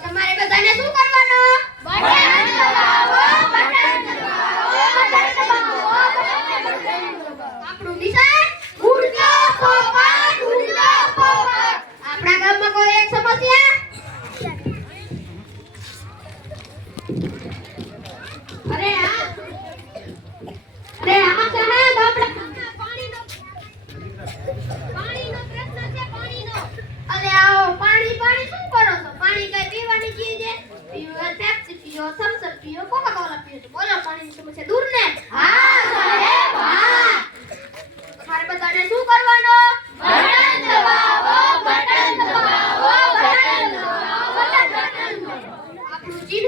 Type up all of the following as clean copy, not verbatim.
તમારે બધાને શું કરવાનું? બટન દબાવો, બટન દબાવો, બટન દબાવો, બટન દબાવો. આપણું નિશાન ઉડતો પોપટ, ઉડતો પોપટ. આપણા ગામમાં કોઈ એક સમસ્યા? અરે હા, અરે હા સાહેબ, આપણા પાણીનો પ્રશ્ન છે, પાણીનો. અરે આવો પાણી પાણી શું કરો છો? પાણી કઈ પીવાની ચીજ છે? પીવો પેપ્સી પીવો, થમ્સ અપ પીવો, કોકા કોલા પીવો. તો બોલો પાણીની સમસ્યા દૂર ને? હા સાહેબ, હા. તમારે બધાને શું કરવાનું? બટન દબાવો, બટન દબાવો, બટન દબાવો, બટન દબાવો. આપણું ચિહ્ન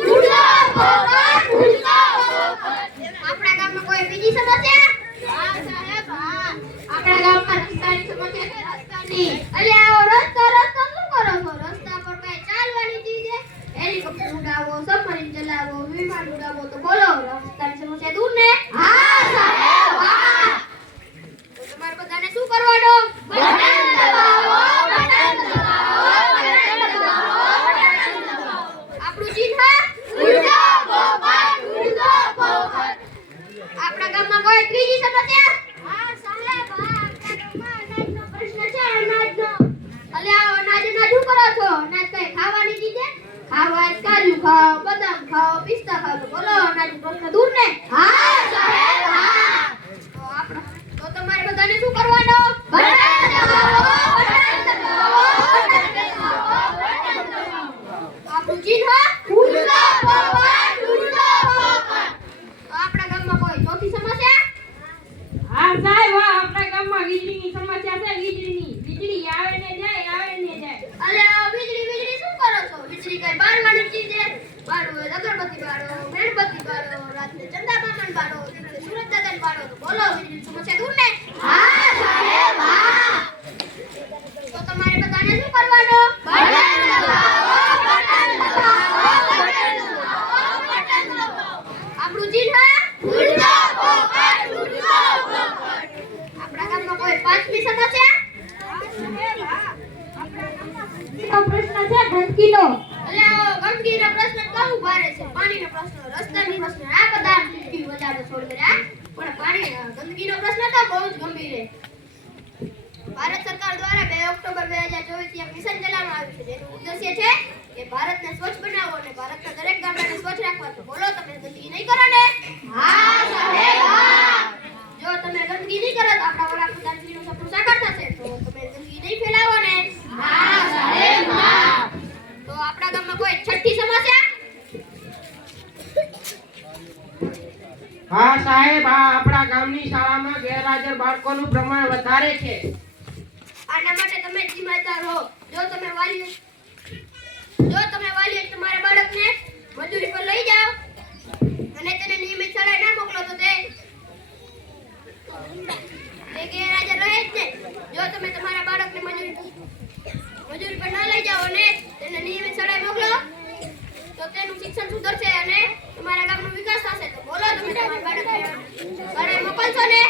ઉડતો પોપટ, ઉડતો પોપટ. આપણા ગામમાં કોઈ બીજી સમસ્યા? હા સાહેબ, હા. આપણા ગામમાં રસ્તાની સમસ્યા છે, રસ્તાની. અરે આવો રસ્તો રસ્તો શું કરો છો? રસ્તા પર કઈ ચાલવાની ચીજ છે? હેલિકોપ્ટર ઉડાવો, સબમરીન ચલાવો, વિમાન ઉડાવો. તો બોલો રસ્તાની સમસ્યા દૂર ને? હા સાહેબ, હા. તો તમારે બધાને શું કરવાનું? બટન દબાવો, બટન દબાવો, બટન દબાવો, બટન દબાવો. આપણું ચિહ્ન ઉડતો પોપટ, ઉડતો પોપટ. આપણા ગામમાં કોઈ ત્રીજી સમસ્યા? હા સાહેબ, હા. આપણા ગામમાં અનાજનો પ્રશ્ન છે, અનાજનો. અલ્યા અનાજ શું કરો છો? અનાજ કઈ ખાવાની ચીજ છે? ખાવા કાજુ ખાઓ, બદામ ખાઓ, પિસ્તા ખાઓ. તો બોલો અનાજનો પ્રશ્ન દૂર ને? હા સાહેબ, હા. તો તમારે બધાને શું કરવાનું? બટન દબાવો, બટન દબાવો, બટન દબાવો, બટન દબાવો. આપણું ચિહ્ન ઉડતો પોપટ, ઉડતો પોપટ. તો આપણા ગામમાં કોઈ ચોથી સમસ્યા? હા સાહેબ, હા. આપણા ગામમાં વીજળીની સમસ્યા છે, વીજળી આવે ને જાય, આવે ને જાય. અરે આ વીજળી શું કરો છો? વીજળી કઈ બાળવાની ચીજ છે? બાળો હોય અગરબત્તી બાળો, મીણબત્તી બાળો, રાત્રે ચંદા મામાને બાળો, દિવસે સુરજ દાદાને બાળો. તો બોલો વીજળી સમસ્યા દૂર ને? હા સાહેબ, હા. તો તમારે બધાને શું કરવાનું? બટન દબાવો, બટન દબાવો, બટન દબાવો, બટન દબાવો. આપણું ચિહ્ન ઉડતો પોપટ, ઉડતો પોપટ. આપણા ગામમાં કોઈ પાંચમી સમસ્યા? પ્રશ્ન છે ગંદકીનો. અલે ગંદકીનો પ્રશ્ન બહુ ભારે છે. પાણીનો પ્રશ્ન, રસ્તાનો પ્રશ્ન, આ બધા ટીવી વધારે છોડ કર્યા. પણ પાણી ગંદકીનો પ્રશ્ન તો બહુ જ ગંભીર છે. ભારત સરકાર દ્વારા 2 ઓક્ટોબર 2024 થી એક મિશન ચલાવવામાં આવ્યું છે. જેનું ઉદ્દેશ્ય છે કે ભારતને સ્વચ્છ બનાવવો અને ભારતના દરેક ગામડાને સ્વચ્છ રાખવા. તો બોલો તમે ગંદકી નહીં કરો ને? હા સાહેબ, હા. જો તમે ગંદકી નહીં કરો તો આપણા વડાપ્રધાનજીનું સપનું સાકાર થશે. તો તમે ગંદકી નહીં ફેલાવો ને? હા સાહેબ, હા. તો આપણા ગામમાં કોઈ છઠ્ઠી સમસ્યા? હા સાહેબ, હા. આપણા ગામની શાળામાં ગેરહાજર બાળકોનું પ્રમાણ વધારે છે. આના માટે તમે જિમ્મેદાર હો. જો તમે વાલીઓ તમારા બાળકને મજૂરી પર લઈ જાઓ અને તેને નિયમિત શાળાએ ના મોકલો તો તે ગેરહાજર રહે જ ને. જો તમે તમારા બાળકને મજૂરી પર ન લઈ જાઓ અને તેને નિયમિત શાળાએ મોકલો તો તેનું શિક્ષણ સુધરશે અને તમારા ગામનો વિકાસ થશે. તો બોલો તમે તમારા બાળકને શાળાએ મોકલશો ને?